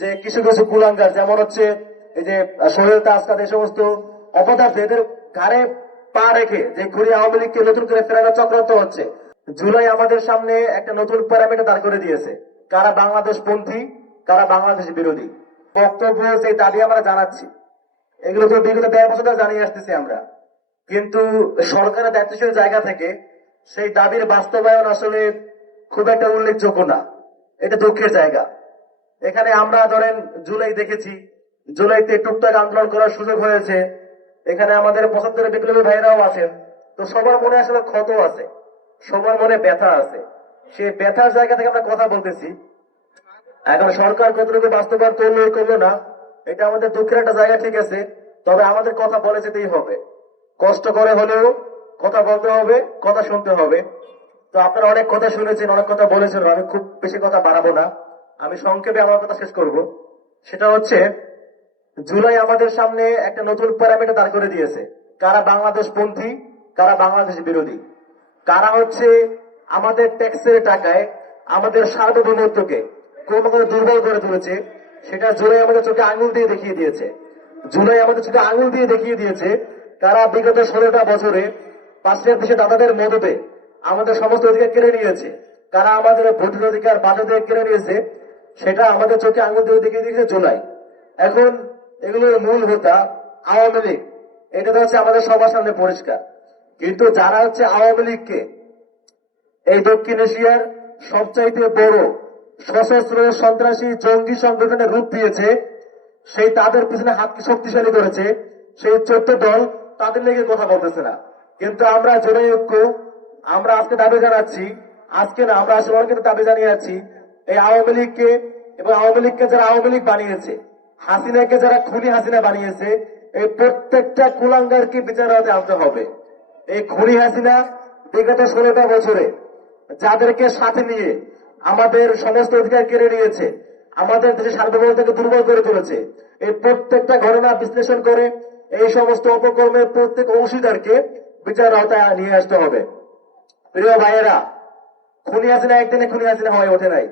যে কিছু কিছু কুলাঙ্গার, যেমন হচ্ছে এই যে সোহেল তাসকাত এই সমস্ত অপদার্থ, এদের ঘাড়ে পা রেখে যে ঘুরি আওয়ামী লীগকে নতুন করে ফেরানোর চক্রান্ত হচ্ছে। জুলাই আমাদের সামনে একটা নতুন প্যারামিটার দাঁড় করে দিয়েছে। কারা বাংলাদেশ পন্থী, কারা বাংলাদেশ বিরোধী। বক্তব্য সেই দাবি আমরা জানাচ্ছি। এগুলো তো বিগত দেড় বছর ধরে জানিয়ে আসতেছি আমরা। কিন্তু সরকারের দায়িত্বশীল জায়গা থেকে সেই দাবির বাস্তবায়ন আসলে খুব একটা উল্লেখযোগ্য না। এটা দুঃখের জায়গা। এখানে আমরা ধরেন জুলাই দেখেছি। জুলাইতে টুকটাক আন্দোলন করার সুযোগ হয়েছে। এখানে আমাদের পছন্দের বিপ্লবী ভাইরাও আছেন। তো সবার মনে আসলে ক্ষত আছে। সবার মনে ব্যথা আছে। সেই ব্যথার জায়গা থেকে আমরা কথা বলতেছি। এখন সরকার কতটুকু বাস্তবায়ন করল করল না, এটা আমাদের দুঃখের একটা জায়গা ঠিক আছে। তবে আমাদের কথা বলে যেতেই হবে। কষ্ট করে হলেও কথা বলতে হবে, কথা শুনতে হবে। তো আপনারা অনেক কথা শুনেছেন, অনেক কথা বলেছেন, আমি খুব বেশি কথা বাড়াবো না। আমি সংক্ষেপে আমার কথা শেষ করব। সেটা হচ্ছে, জুলাই আমাদের সামনে একটা নতুন প্যারামিটার দাঁড় করে দিয়েছে। কারা বাংলাদেশ পন্থী কারা বাংলাদেশ বিরোধী। কারা হচ্ছে আমাদের ট্যাক্সের টাকায় আমাদের সার্বভৌমত্বকে ক্রমাগত দুর্বল করে তুলেছে, সেটা জুলাই আমাদের চোখে আঙুল দিয়ে দেখিয়ে দিয়েছে। জুলাই আমাদের চোখে আঙুল দিয়ে দেখিয়ে দিয়েছে তারা বিগত ষোলোটা বছরে পাশের দেশে দাদাদের মদতে আমাদের সমস্ত অধিকার কেড়ে নিয়েছে। কারা আমাদের ভোটের অধিকার বাধা কেড়ে নিয়েছে সেটা আমাদের চোখে আঙুল দিয়ে দেখিয়ে দিয়েছে জুলাই। এখন এগুলোর মূল হোতা আওয়ামী লীগ। এটা তো হচ্ছে আমাদের সবার সামনে পরিষ্কার। কিন্তু যারা হচ্ছে আওয়ামী লীগকে এই দক্ষিণ এশিয়ার সবচাইতে বড় সশস্ত্র সন্ত্রাসী জঙ্গি সংগঠনের রূপ দিয়েছে, সেই তাদের পিছনে হাতকে শক্তিশালী করেছে, সেই চোদ্দ দল তাদের লেগে কথা বলতেছে না। কিন্তু আমরা জেনে ঐক্য, আমরা আজকে দাবি জানাচ্ছি, আজকে না, আমরা আসলে অনেক দাবি জানিয়ে যাচ্ছি এই আওয়ামী লীগকে এবং আওয়ামী লীগকে যারা আওয়ামী লীগ বানিয়েছে, হাসিনাকে যারা খুনি হাসিনা বানিয়েছে, এই প্রত্যেকটা কুলাঙ্গারকে বিচার আওতায় আনতে হবে? এই খুনি হাসিনা বিগত ষোলোটা বছরে যাদেরকে সাথে নিয়ে আমাদের সমস্ত অধিকার কেড়ে নিয়েছে, আমাদের দেশের সার্বভৌমতাকে দুর্বল করে তুলেছে, এই প্রত্যেকটা ঘটনা বিশ্লেষণ করে এই সমস্ত অপকর্মের প্রত্যেক অংশীদারকে বিচার আওতায় নিয়ে আসতে হবে। প্রিয় ভাইয়েরা, খুনি হাসিনা একদিনে খুনি হাসিনা হয়ে ওঠে নাই।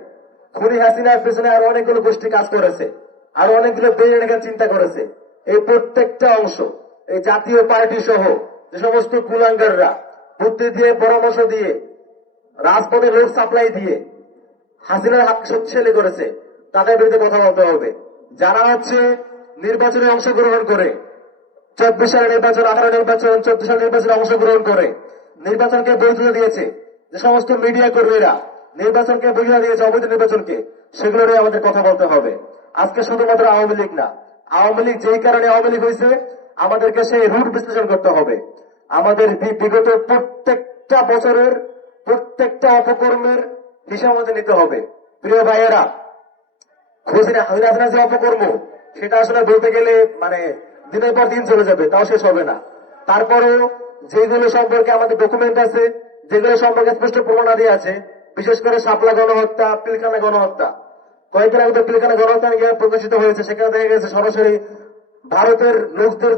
খুনি হাসিনার পেছনে আরও অনেকগুলো গোষ্ঠী কাজ করেছে, আরও অনেকগুলো বেড়ে চিন্তা করেছে। এই প্রত্যেকটা অংশ, এই জাতীয় পার্টি সহ যে সমস্ত কুলাঙ্গাররা বুদ্ধি দিয়ে, পরামর্শ দিয়ে, রাজপথে লোক সাপ্লাই দিয়ে হাসিনার হাত শক্তিশালী করেছে, তাদের বিরুদ্ধে কথা বলতে হবে। যারা হচ্ছে নির্বাচনে অংশগ্রহণ করে, চব্বিশ সালের নির্বাচন, আঠারো নির্বাচন চব্বিশ সালের নির্বাচনে অংশগ্রহণ করে, নির্বাচনকে বৈধতা দিয়েছে, যে সমস্ত মিডিয়া কর্মীরা নির্বাচনকে বৈধতা দিয়েছে অবৈধ নির্বাচনকে, সেগুলো নিয়ে আমাদের কথা বলতে হবে। আজকে শুধুমাত্র আওয়ামী লীগ না, আওয়ামী লীগ যেই কারণে আওয়ামী লীগ হয়েছে, আমাদেরকে সেই রুট বিশ্লেষণ করতে হবে। আমাদের বিগত প্রত্যেকটা বছরের প্রত্যেকটা অপকর্মের হিসাব আমাদের নিতে হবে। প্রিয় ভাইয়েরা খুশিনা হাসিনা যে অপকর্ম, সেটা আসলে বলতে গেলে মানে দিনের পর দিন চলে যাবে, তাও শেষ হবে না। তারপরেও যেগুলো সম্পর্কে আমাদের ডকুমেন্ট আছে, যেগুলো সম্পর্কে স্পষ্ট প্রমাণাদি আছে বিশেষ করে শাপলা গণহত্যা, পিলখানা গণহত্যা। কয়েকদিন আগে পিলখানা গণহত্যা প্রকাশিত হয়েছে, সেখানে দেখা গেছে সরাসরি ভারতের লোকদের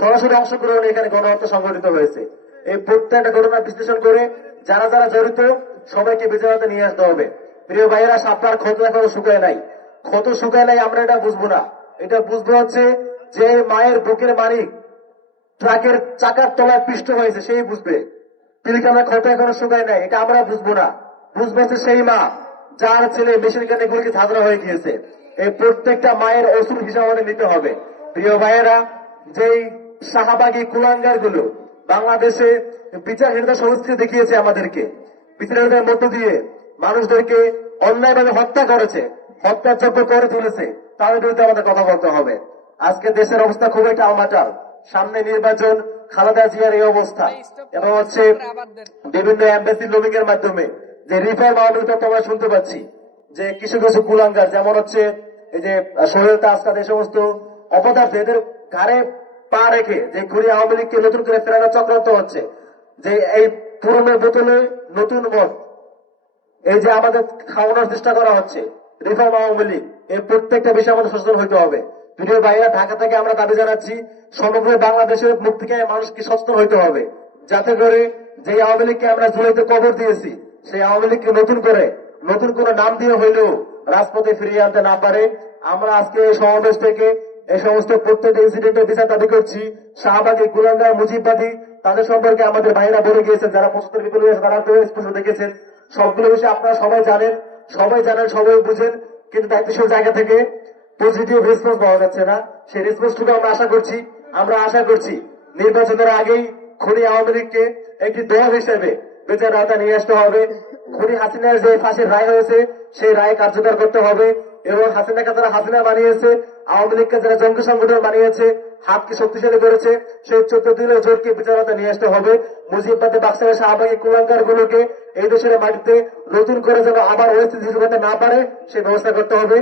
সরাসরি অংশগ্রহণে এখানে গণহত্যা সংঘটিত হয়েছে। এই প্রত্যেকটা ঘটনা বিশ্লেষণ করে যারা যারা জড়িত, সবাইকে বিচারতে নিয়ে আসতে হবে। প্রিয় ভাইয়েরা, সাপলার ক্ষত এখনও শুকায় নাই। ক্ষত শুকায় নাই আমরা এটা বুঝব না। এটা বুঝব হচ্ছে যে মায়ের বুকের মালিক ট্রাকের চাকার তলায় পিষ্ট হয়েছে, সেই বুঝবে। পিলখানা ক্ষত এখনও শুকায় নাই, এটা আমরা বুঝব না। বুঝব সেই মা যার ছেলে মেশিন গানে গুলিকে ঝাঁঝরা হয়ে গিয়েছে। এই প্রত্যেকটা মায়ের অসুর হিসাব নিতে হবে। প্রিয় ভাইয়েরা যেই শাহবাগী কুলাঙ্গারগুলো বাংলাদেশে বিচারহীনতা সংস্কৃতি দেখিয়েছে আমাদেরকে বিচারহীনতার মধ্য দিয়ে মানুষদেরকে অন্যায়ভাবে হত্যা করেছে হত্যাযোগ্য করে তুলেছে তাদের বিরুদ্ধে আমাদের কথা বলতে হবে। আজকে দেশের অবস্থা খুব একটা আমাটাল সামনে নির্বাচন খালেদা জিয়ার এই অবস্থা। এবং হচ্ছে বিভিন্ন এম্বাসি লবিং এর মাধ্যমে যে লীগ তথ্য আমরা শুনতে পাচ্ছি, যে কিছু কিছু কুলাঙ্গার, যেমন হচ্ছে এই যে সোহেল তাসকাত এই সমস্ত অপদার্থ এদের ঘাড়ে পা রেখে যে ঘুরি আওয়ামী লীগকে নতুন করে ফেরানোর চক্রান্ত হচ্ছে, যে এই পুরনো বোতলে নতুন মদ, এই যে আমাদের খাওয়ানোর চেষ্টা করা হচ্ছে রিফর্ম আওয়ামী লীগ, এই প্রত্যেকটা বিষয়ে আমাদের সচেতন হইতে হবে। প্রিয় ভাইরা ঢাকা থেকে আমরা দাবি জানাচ্ছি, সমগ্র বাংলাদেশের মুখ থেকে মানুষকে সচেতন হতে হবে, যাতে করে যে আওয়ামী লীগকে আমরা জুলাইতে কবর দিয়েছি সেই আওয়ামী লীগকে নতুন করে, নতুন কোন নাম দিয়ে হইলেও রাজপথে ফিরিয়ে আনতে না পারে। আমরা আজকে এই সমাবেশ থেকে এই সমস্ত প্রত্যেক ইনসিডেন্টের বিচার দাবি করছি। শাহবাগী গুলাঙ্গার মুজিববাদী, তাদের সম্পর্কে আমাদের ভাইরা বলে গিয়েছেন, যারা পঁচাত্তর বিপ্লবী তারা স্পষ্ট দেখেছেন। সবগুলো বিষয়ে আপনারা সবাই জানেন সবাই জানেন, সবাই বুঝেন, কিন্তু দায়িত্বশীল জায়গা থেকে পজিটিভ রেসপন্স পাওয়া যাচ্ছে না। সেই রেসপন্সটুকু আমরা আশা করছি, আমরা আশা করছি। নির্বাচনের আগেই খনি আওয়ামী লীগকে একটি দল হিসেবে বেচার রায়তা নিয়ে আসতে হবে। খুনি হাসিনার যে ফাঁসির রায় হয়েছে, সেই রায় কার্যকর করতে হবে এবং হাসিনাকে যারা হাসিনা বানিয়েছে, আওয়ামী লীগকে যারা জঙ্গি সংগঠন বানিয়েছে, হাতকে শক্তিশালী করেছে, সেই চোদ্দ দিনের জোটকে বিচারতা নিয়ে আসতে হবে। মুজিববাদী বাক্সারের শাহবাগী কুলাঙ্কার গুলোকে এই দেশের মাটিতে নতুন করে যেন আবার ওয়েস্ট না পারে, সেই ব্যবস্থা করতে হবে।